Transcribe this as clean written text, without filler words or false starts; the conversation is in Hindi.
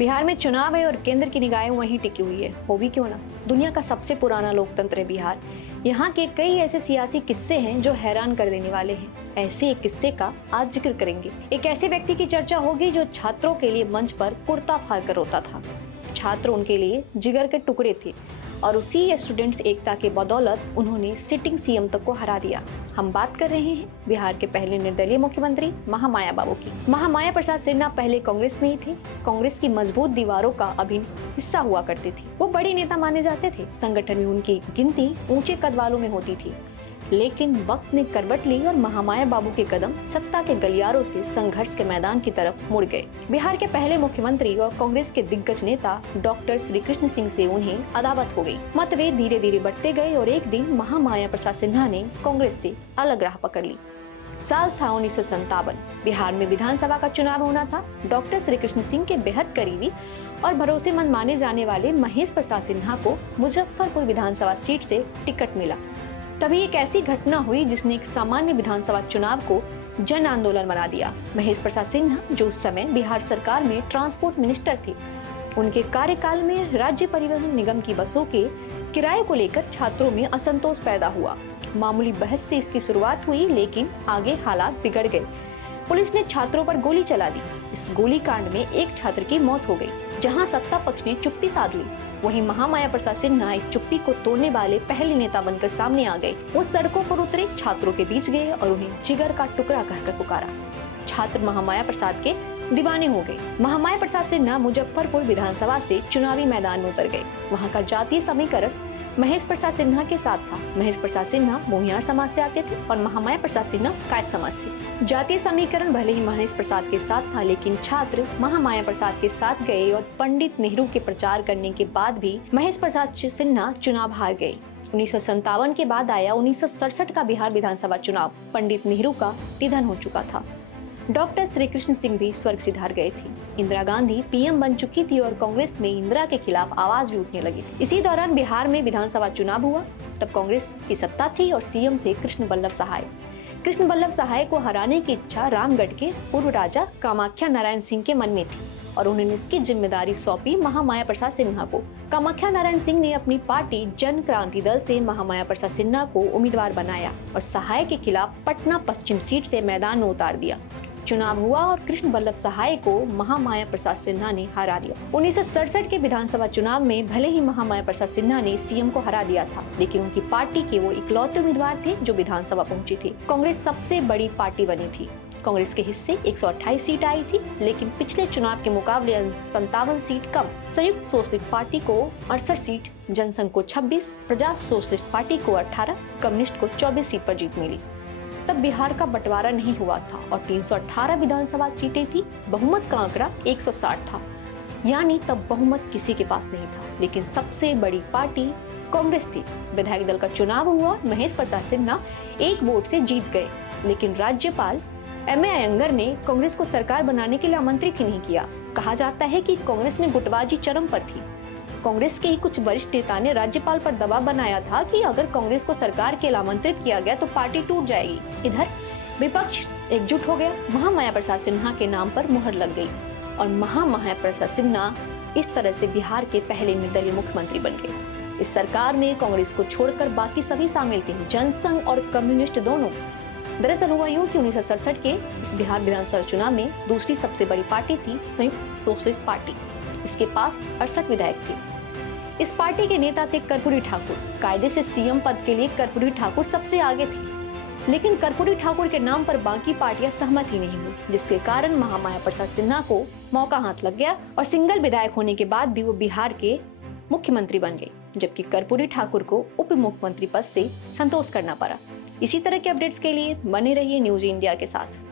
बिहार में चुनाव है और केंद्र की निगाहें वहीं टिकी हुई है, हो भी क्यों ना। दुनिया का सबसे पुराना लोकतंत्र है बिहार। यहाँ के कई ऐसे सियासी किस्से हैं जो हैरान कर देने वाले हैं। ऐसे एक किस्से का आज जिक्र करेंगे। एक ऐसे व्यक्ति की चर्चा होगी जो छात्रों के लिए मंच पर कुर्ता फाड़ कर रोता था। छात्र उनके लिए जिगर के टुकड़े थे और उसी स्टूडेंट्स एकता के बदौलत उन्होंने सिटिंग सीएम तक को हरा दिया। हम बात कर रहे हैं बिहार के पहले निर्दलीय मुख्यमंत्री महामाया बाबू की। महामाया प्रसाद सिन्हा पहले कांग्रेस में ही थे। कांग्रेस की मजबूत दीवारों का अभिन्न हिस्सा हुआ करते थे। वो बड़े नेता माने जाते थे। संगठन में उनकी गिनती ऊंचे कद वालों में होती थी। लेकिन वक्त ने करवट ली और महामाया बाबू के कदम सत्ता के गलियारों से संघर्ष के मैदान की तरफ मुड़ गए। बिहार के पहले मुख्यमंत्री और कांग्रेस के दिग्गज नेता डॉक्टर श्री कृष्ण सिंह से उन्हें अदावत हो गई। मतभेद धीरे धीरे बढ़ते गए और एक दिन महामाया प्रसाद सिन्हा ने कांग्रेस से अलग राह पकड़ ली। साल था 1957। बिहार में विधानसभा का चुनाव होना था। डॉक्टर श्री कृष्ण सिंह के बेहद करीबी और भरोसेमंद माने जाने वाले महेश प्रसाद सिन्हा को मुजफ्फरपुर विधानसभा सीट से टिकट मिला। तभी एक ऐसी घटना हुई जिसने एक सामान्य विधानसभा चुनाव को जन आंदोलन बना दिया। महेश प्रसाद सिन्हा, जो उस समय बिहार सरकार में ट्रांसपोर्ट मिनिस्टर थे, उनके कार्यकाल में राज्य परिवहन निगम की बसों के किराए को लेकर छात्रों में असंतोष पैदा हुआ। मामूली बहस से इसकी शुरुआत हुई, लेकिन आगे हालात बिगड़ गए। पुलिस ने छात्रों पर गोली चला दी। इस गोलीकांड में एक छात्र की मौत हो गई। जहां सत्ता पक्ष ने चुप्पी साध ली, वहीं महामाया प्रसाद सिन्हा इस चुप्पी को तोड़ने वाले पहले नेता बनकर सामने आ गए। वो सड़कों पर उतरे, छात्रों के बीच गए और उन्हें जिगर का टुकड़ा कहकर पुकारा। छात्र महामाया प्रसाद के दीवाने हो गए। महामाया प्रसाद सिन्हा मुजफ्फरपुर विधानसभा से चुनावी मैदान में उतर गए। वहाँ का जातीय समीकरण महेश प्रसाद सिन्हा के साथ था। महेश प्रसाद सिन्हा मोहियार समाज से आते थे और महामाया प्रसाद सिन्हा कायस्थ समाज से। जातीय समीकरण भले ही महेश प्रसाद के साथ था, लेकिन छात्र महामाया प्रसाद के साथ गए और पंडित नेहरू के प्रचार करने के बाद भी महेश प्रसाद सिन्हा चुनाव हार गए। 1957 के बाद आया 1967 का बिहार विधानसभा चुनाव। पंडित नेहरू का निधन हो चुका था। डॉक्टर श्री कृष्ण सिंह भी स्वर्ग सिधार गए थे। इंदिरा गांधी पीएम बन चुकी थी और कांग्रेस में इंदिरा के खिलाफ आवाज भी उठने लगी थी। इसी दौरान बिहार में विधानसभा चुनाव हुआ। तब कांग्रेस की सत्ता थी और सीएम थे कृष्ण बल्लभ सहाय। कृष्ण बल्लभ सहाय को हराने की इच्छा रामगढ़ के पूर्व राजा कामाख्या नारायण सिंह के मन में थी और उन्होंने इसकी जिम्मेदारी सौंपी महामाया प्रसाद सिन्हा को। कामाख्या नारायण सिंह ने अपनी पार्टी जन क्रांति दल से महामाया प्रसाद सिन्हा को उम्मीदवार बनाया और सहाय के खिलाफ पटना पश्चिम सीट से मैदान में उतार दिया। चुनाव हुआ और कृष्ण बल्लभ सहाय को महामाया प्रसाद सिन्हा ने हरा दिया। 1967 के विधानसभा चुनाव में भले ही महामाया प्रसाद सिन्हा ने सीएम को हरा दिया था, लेकिन उनकी पार्टी के वो इकलौते उम्मीदवार थे जो विधानसभा पहुंची थी। कांग्रेस सबसे बड़ी पार्टी बनी थी। कांग्रेस के हिस्से 128 सीट आई थी, लेकिन पिछले चुनाव के मुकाबले 57 सीट कम। संयुक्त सोशलिस्ट पार्टी को 68 सीट, जनसंघ को 26, प्रजा सोशलिस्ट पार्टी को 18, कम्युनिस्ट को 24 सीट पर जीत मिली। तब बिहार का बंटवारा नहीं हुआ था और 318 विधानसभा सीटें थी। बहुमत का आंकड़ा 160 था, यानी तब बहुमत किसी के पास नहीं था। लेकिन सबसे बड़ी पार्टी कांग्रेस थी। विधायक दल का चुनाव हुआ। महेश प्रसाद सिन्हा एक वोट से जीत गए, लेकिन राज्यपाल एम.ए. अयंगर ने कांग्रेस को सरकार बनाने के लिए आमंत्रित ही नहीं किया। कहा जाता है कि कांग्रेस में गुटबाजी चरम पर थी। कांग्रेस के ही कुछ वरिष्ठ नेता ने राज्यपाल पर दबाव बनाया था कि अगर कांग्रेस को सरकार के लिए आमंत्रित किया गया तो पार्टी टूट जाएगी। इधर विपक्ष एकजुट हो गया। महामाया प्रसाद सिन्हा के नाम पर मुहर लग गई और महामाया प्रसाद सिन्हा इस तरह से बिहार के पहले निर्दलीय मुख्यमंत्री बन गए। इस सरकार में कांग्रेस को छोड़कर बाकी सभी शामिल थे, जनसंघ और कम्युनिस्ट दोनों। दरअसल हुआ यूं कि 1967 के इस बिहार विधानसभा चुनाव में दूसरी सबसे बड़ी पार्टी थी संयुक्त सोशलिस्ट पार्टी। इसके पास 68 विधायक थे। इस पार्टी के नेता थे कर्पूरी ठाकुर। कायदे से सीएम पद के लिए कर्पूरी ठाकुर सबसे आगे थे, लेकिन कर्पूरी ठाकुर के नाम पर बाकी पार्टियां सहमत ही नहीं हुई, जिसके कारण महामाया प्रसाद सिन्हा को मौका हाथ लग गया और सिंगल विधायक होने के बाद भी वो बिहार के मुख्यमंत्री बन गए, जबकि कर्पूरी ठाकुर को उप मुख्यमंत्री पद से संतोष करना पड़ा। इसी तरह के अपडेट्स के लिए बने रहिए न्यूज इंडिया के साथ।